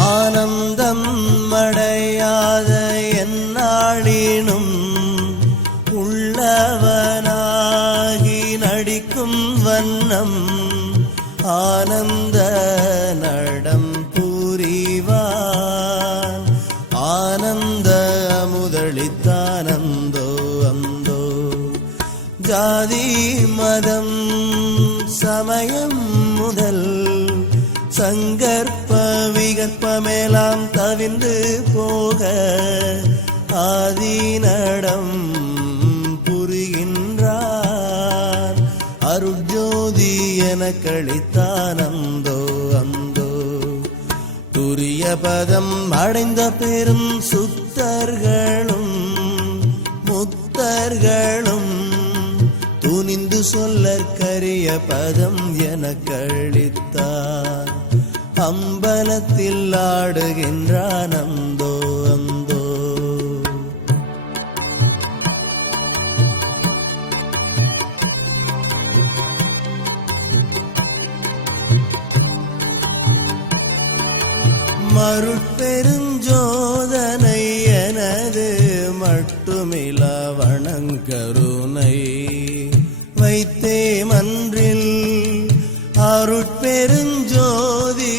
ஆனந்தம் அடையாத எந்நாளினும் உள்ளவனாகி நடிக்கும் வண்ணம் ஆனந்த நடம் புரிவான். ஆனந்த முதலித்தானந்தோ அந்தோ. ஜாதி மதம் சமயம் முதல் சங்கற்ப விகற்பமெல்லாம் தவிர்ந்து போக ஆதிநடம் புரிகின்றார். அருட்ஜோதி என கழித்தானந்தோ அந்தோ. துரிய பதம் அடைந்த பெரும் சுத்தர்களும் முத்தர்களும் துணிந்து சொல்லற்கரிய பதம் என கழித்தார். அம்பலத்தில் ஆடுகின்றான் அந்தோ அந்தோ. மருட்பெருஞ்சோதனை எனது மட்டுமில வணங்கருணை வைத்தே மன்றில் அருட்பெருஞ்சோதி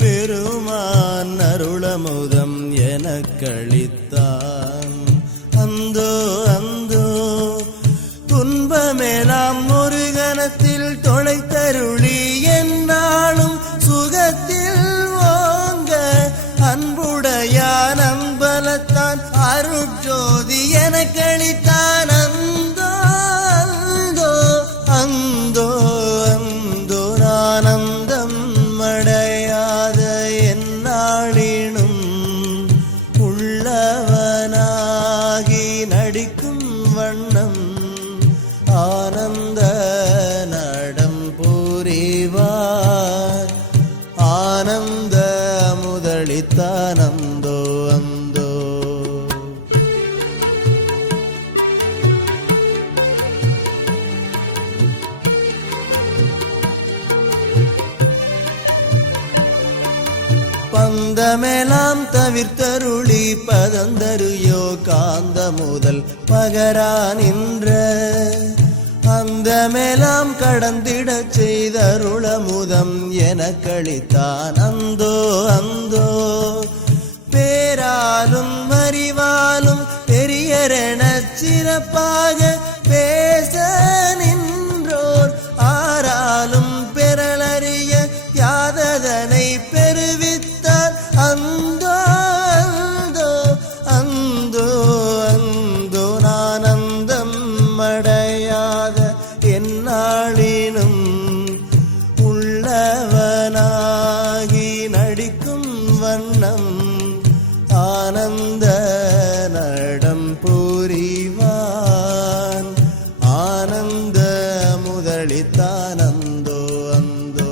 பெருமான் அருளமுதம் எனக்களித்தான். அந்தோ அந்தோ. துன்பமேலாம் ஒரு கணத்தில் தொலைத்தருளி என்னாலும் சுகத்தில் ஓங்க அன்புடையான் அம்பலத்தான் அருட்ஜோதி எனக்களித்தான். அந்தோ அந்தோ அந்தோ. ஆனந்தம் அடையாத எந்நாளினும் உள்ளவனாகி நடிக்கும் வண்ணம் ஆனந்த நடம் புரிவார். ஆனந்த முதலித்தானந்தோ அந்தோ. பந்தமெலாம் தவிர்த்தருளி பதந்தருயோ காந்த முதல் பகரா நின்ற அந்தமெலாம் கடந்திடச் செய்தருளமுதம் எனக்களித்தான். அந்தோ அந்தோ. பேராலும் அறிவாலும் பெரியரெனச் சிறப்பாக பேச நின்றோர் ஆராலும் பெறலறிய யாததனை பெறுவித்தார். அந்தோ அந்தோ அந்தோ அந்தோ. ஆனந்தம் அடையாத எந்நாளினும் உள்ளவனாகி நடிக்கும் வண்ணம் ஆனந்த நடம் புரிவான். ஆனந்த முதலித்தானந்தோ அந்தோ.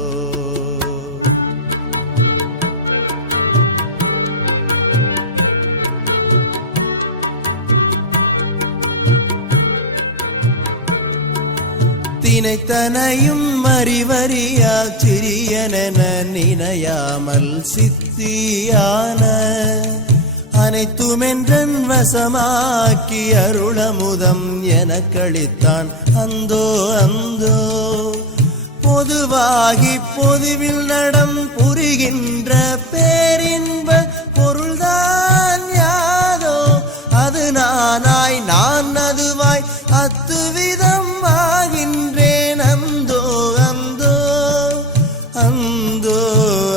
தினைத்தனையும் அறிவறியா சிறியனென நினையாமல் சித்தியான அனைத்துமென்றன் வசமாக்கி அருளமுதம் எனக்களித்தான். அந்தோ அந்தோ. பொதுவாகி பொதுவில் நடம் புரிகின்ற பேரின்ப பொருள்தான் யாதோ அது நானாய் நான் அதுவாய் அத்துவிதம் ஆகின்றேன். அந்தோ அந்தோ அந்தோ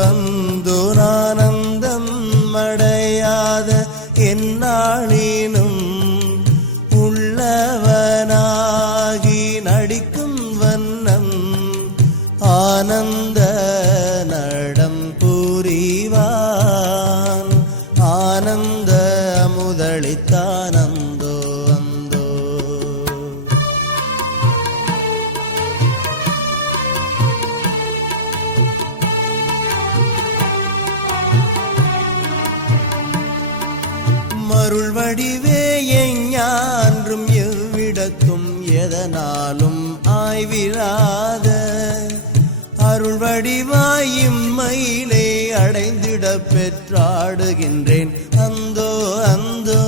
அந்தோ. ஆனந்தம் அடையாத எந்நாளினும் உள்ளவனாகி நடிக்கும் வண்ணம் ஆனந்த நடம் புரிவான். ஆனந்த முதலித்தானந்தோ அந்தோ. மருள் வடிவே எஞ்ஞான்றும் எவ்விடத்தும் எதனாலும் ஆய்விராத அருள் வடிவாயும் மயிலே அடைந்திட பெற்றாடுகின்றேன் அந்தோ அந்தோ.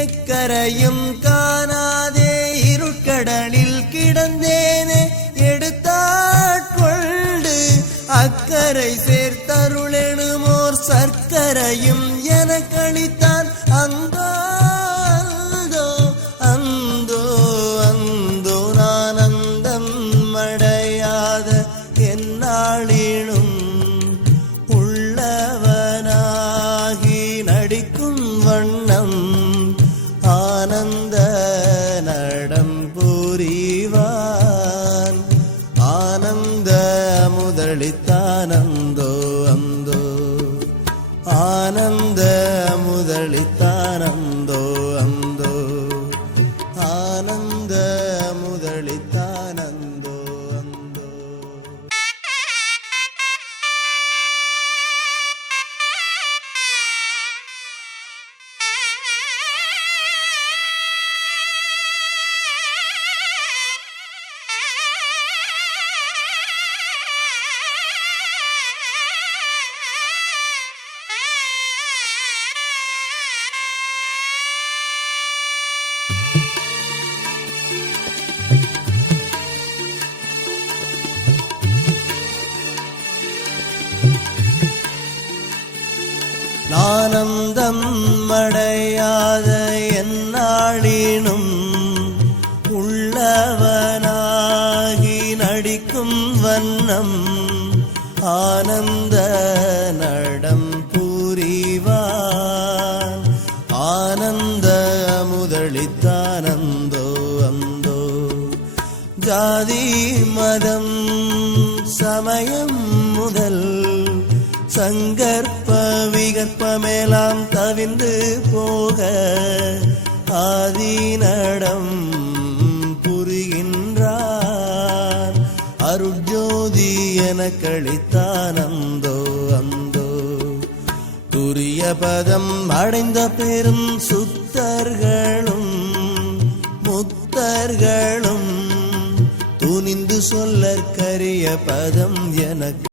எக்கரையும் காணாதே இருட்கடலில் கிடந்தேனே எடுத்தாட்கொண்டு அக்கரை சேர்த்தருளெனுமோர் சர்க்கரையும் எனக்களித்தான் அந்தோ அந்தோ அந்தோ அந்தோ. நான் அந்தம் அடையாத எந்நாளினும் உள்ளவனாகி நடிக்கும் வண்ணம் ஆனந்த நடம் புரிவான் ஆனந்த முதலித்தானந்தோ அந்தோ. ஆனந்த முதலித்தானந்தோ அந்தோ. ஆனந்த முதலித்தானந்தோ அந்தோ. நானந்தம் அடையாத எந்நாளினும் உள்ளவனாகி நடிக்கும் வண்ணம் ஆனந்த நடம் புரிவான் ஆனந்த முதலித்தானந்தோ அந்தோ. ஜாதி மதம் சமயம் முதல் சங்கற்ப விகற்பமெல்லாம் தவிந்து போக ஆதிநடம் புரிகின்றான் அருட்ஜோதி எனக்களித்தானந்தோ அந்தோ. துரிய பதம் அடைந்த பெரும் சுத்தர்களும் முத்தர்களும் துணிந்து சொல்லற்கரிய பதம் எனக்கு